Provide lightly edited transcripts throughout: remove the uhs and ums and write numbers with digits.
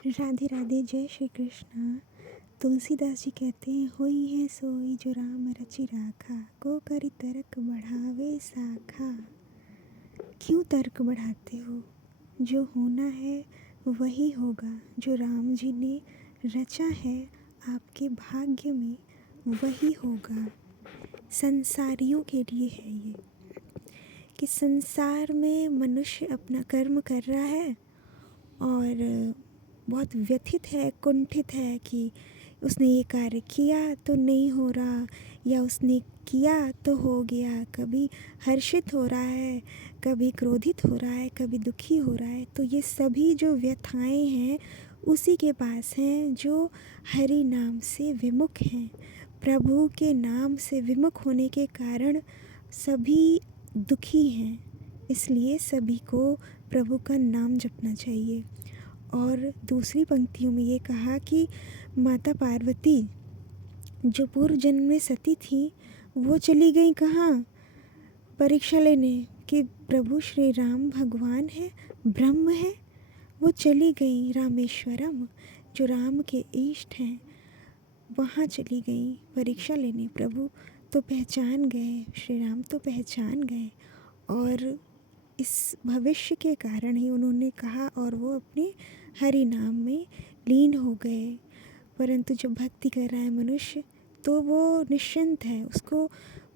राधे राधे, जय श्री कृष्ण। तुलसीदास जी कहते हैं, होई है सोई जो राम रचि राखा, को करि तर्क बढ़ावे साखा। क्यों तर्क बढ़ाते हो? जो होना है वही होगा। जो राम जी ने रचा है आपके भाग्य में वही होगा। संसारियों के लिए है ये, कि संसार में मनुष्य अपना कर्म कर रहा है और बहुत व्यथित है, कुंठित है कि उसने ये कार्य किया तो नहीं हो रहा, या उसने किया तो हो गया। कभी हर्षित हो रहा है, कभी क्रोधित हो रहा है, कभी दुखी हो रहा है। तो ये सभी जो व्यथाएं हैं उसी के पास हैं जो हरि नाम से विमुख हैं। प्रभु के नाम से विमुख होने के कारण सभी दुखी हैं। इसलिए सभी को प्रभु का नाम जपना चाहिए। और दूसरी पंक्तियों में ये कहा कि माता पार्वती जो पूर्व जन्म में सती थी वो चली गई कहाँ? परीक्षा लेने कि प्रभु श्री राम भगवान है, ब्रह्म है। वो चली गई रामेश्वरम, जो राम के इष्ट हैं, वहाँ चली गई परीक्षा लेने। प्रभु तो पहचान गए, श्री राम तो पहचान गए और इस भविष्य के कारण ही उन्होंने कहा और वो अपने हरि नाम में लीन हो गए। परंतु जब भक्ति कर रहा है मनुष्य तो वो निश्चिंत है, उसको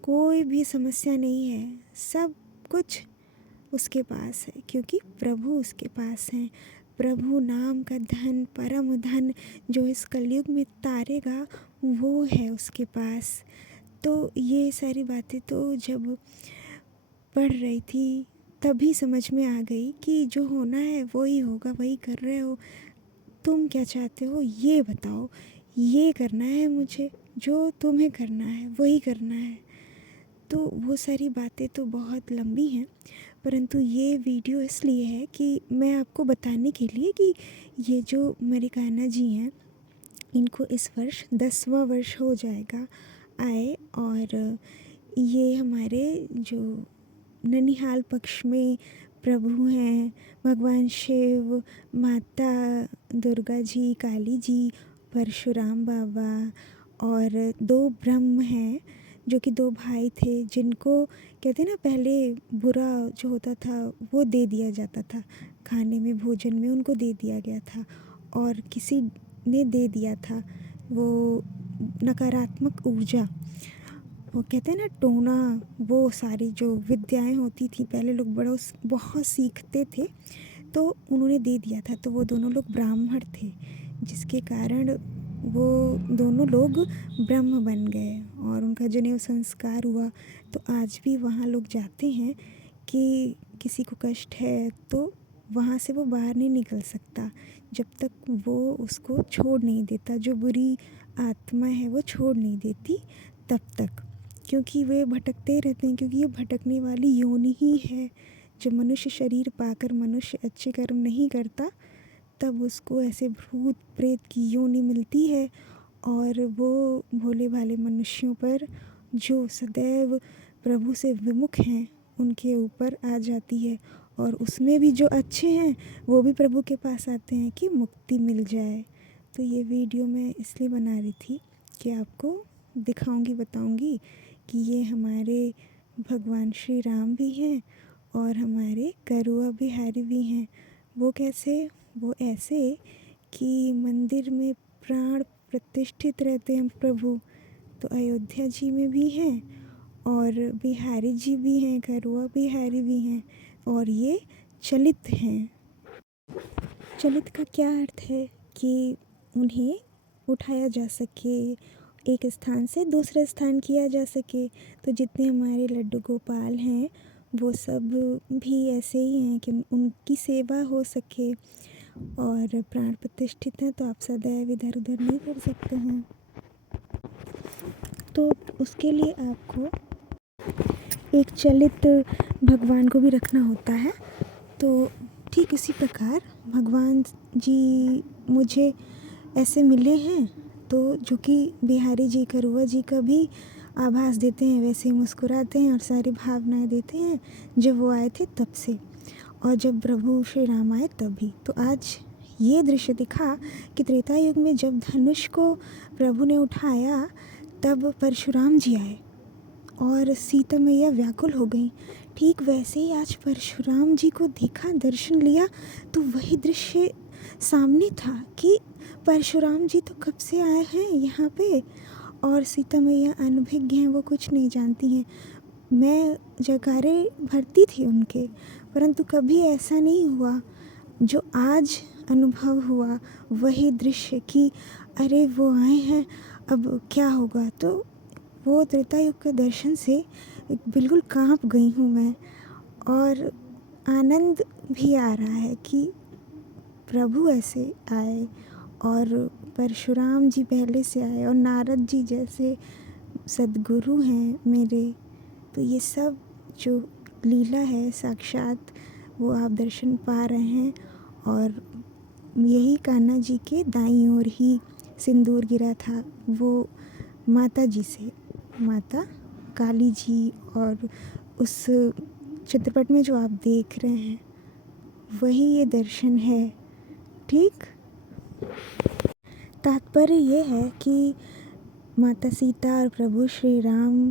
कोई भी समस्या नहीं है, सब कुछ उसके पास है क्योंकि प्रभु उसके पास हैं। प्रभु नाम का धन, परम धन जो इस कलयुग में तारेगा वो है उसके पास। तो ये सारी बातें तो जब पढ़ रही थी तभी समझ में आ गई कि जो होना है वो ही होगा, वही कर रहे हो। तुम क्या चाहते हो ये बताओ, ये करना है मुझे, जो तुम्हें करना है वही करना है। तो वो सारी बातें तो बहुत लंबी हैं, परंतु ये वीडियो इसलिए है कि मैं आपको बताने के लिए कि ये जो मेरे कान्हा जी हैं इनको इस वर्ष 10वां वर्ष हो जाएगा आए। और ये हमारे जो ननिहाल पक्ष में प्रभु हैं, भगवान शिव, माता दुर्गा जी, काली जी, परशुराम बाबा और 2 ब्रह्म हैं जो कि 2 भाई थे जिनको कहते हैं ना, पहले बुरा जो होता था वो दे दिया जाता था, खाने में भोजन में उनको दे दिया गया था और किसी ने दे दिया था वो नकारात्मक ऊर्जा, वो कहते हैं ना टोना, वो सारी जो विद्याएं होती थी पहले लोग बहुत सीखते थे तो उन्होंने दे दिया था। तो वो दोनों लोग ब्राह्मण थे जिसके कारण वो दोनों लोग ब्रह्म बन गए और उनका जनेऊ संस्कार हुआ। तो आज भी वहाँ लोग जाते हैं कि किसी को कष्ट है तो वहाँ से वो बाहर नहीं निकल सकता जब तक वो उसको छोड़ नहीं देता, जो बुरी आत्मा है वो छोड़ नहीं देती तब तक, क्योंकि वे भटकते रहते हैं। क्योंकि ये भटकने वाली योनि ही है। जब मनुष्य शरीर पाकर मनुष्य अच्छे कर्म नहीं करता तब उसको ऐसे भूत प्रेत की योनि मिलती है और वो भोले भाले मनुष्यों पर जो सदैव प्रभु से विमुख हैं उनके ऊपर आ जाती है। और उसमें भी जो अच्छे हैं वो भी प्रभु के पास आते हैं कि मुक्ति मिल जाए। तो ये वीडियो मैं इसलिए बना रही थी कि आपको दिखाऊंगी, बताऊंगी कि ये हमारे भगवान श्री राम भी हैं और हमारे करुआ बिहारी भी हैं। वो कैसे? वो ऐसे कि मंदिर में प्राण प्रतिष्ठित रहते हैं प्रभु, तो अयोध्या जी में भी हैं और बिहारी जी भी हैं, करुआ बिहारी भी हैं और ये चलित हैं। चलित का क्या अर्थ है? कि उन्हें उठाया जा सके, एक स्थान से दूसरे स्थान किया जा सके। तो जितने हमारे लड्डू गोपाल हैं वो सब भी ऐसे ही हैं कि उनकी सेवा हो सके और प्राण प्रतिष्ठित हैं तो आप सदैव इधर उधर नहीं कर सकते हैं। तो उसके लिए आपको एक चलित भगवान को भी रखना होता है। तो ठीक इसी प्रकार भगवान जी मुझे ऐसे मिले हैं तो जो कि बिहारी जी, करुआ जी का भी आभास देते हैं, वैसे ही मुस्कुराते हैं और सारी भावनाएं देते हैं जब वो आए थे तब से, और जब प्रभु श्री राम आए तब भी। तो आज ये दृश्य दिखा कि त्रेता युग में जब धनुष को प्रभु ने उठाया तब परशुराम जी आए और सीता मैया व्याकुल हो गई। ठीक वैसे ही आज परशुराम जी को देखा, दर्शन लिया, तो वही दृश्य सामने था कि परशुराम जी तो कब से आए हैं यहाँ पे और सीता मैया अनभिज्ञ हैं, वो कुछ नहीं जानती हैं। मैं जयकारे भरती थी उनके, परंतु कभी ऐसा नहीं हुआ जो आज अनुभव हुआ, वही दृश्य कि अरे वो आए हैं, अब क्या होगा। तो वो त्रेता युग के दर्शन से बिल्कुल कांप गई हूँ मैं, और आनंद भी आ रहा है कि प्रभु ऐसे आए और परशुराम जी पहले से आए और नारद जी जैसे सद्गुरु हैं मेरे। तो ये सब जो लीला है साक्षात वो आप दर्शन पा रहे हैं। और यही कान्हा जी के दाईं ओर ही सिंदूर गिरा था, वो माता जी से, माता काली जी, और उस चित्रपट में जो आप देख रहे हैं वही ये दर्शन है। ठीक, तात्पर्य ये है कि माता सीता और प्रभु श्री राम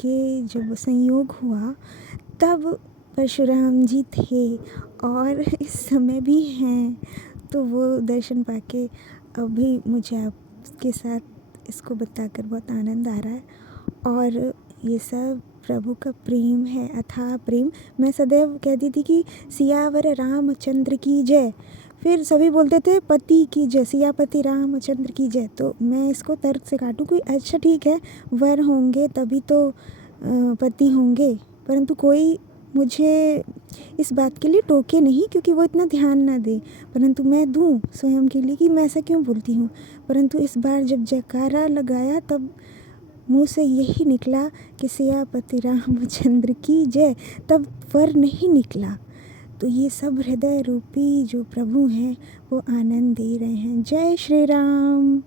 के जब संयोग हुआ तब परशुराम जी थे और इस समय भी हैं। तो वो दर्शन पाके अभी मुझे आपके साथ इसको बताकर बहुत आनंद आ रहा है। और ये सब प्रभु का प्रेम है, अथाह प्रेम। मैं सदैव कहती थी कि सियावर रामचंद्र की जय, फिर सभी बोलते थे पति की जय, सियापति रामचंद्र की जय। तो मैं इसको तर्क से काटूं कोई, अच्छा ठीक है, वर होंगे तभी तो पति होंगे, परंतु कोई मुझे इस बात के लिए टोके नहीं क्योंकि वो इतना ध्यान ना दे, परंतु मैं दूं स्वयं के लिए कि मैं ऐसा क्यों बोलती हूँ। परंतु इस बार जब जयकारा लगाया तब मुँह से यही निकला कि सियापति रामचंद्र की जय, तब वर नहीं निकला। तो ये सब हृदय रूपी जो प्रभु हैं वो आनंद दे रहे हैं। जय श्री राम।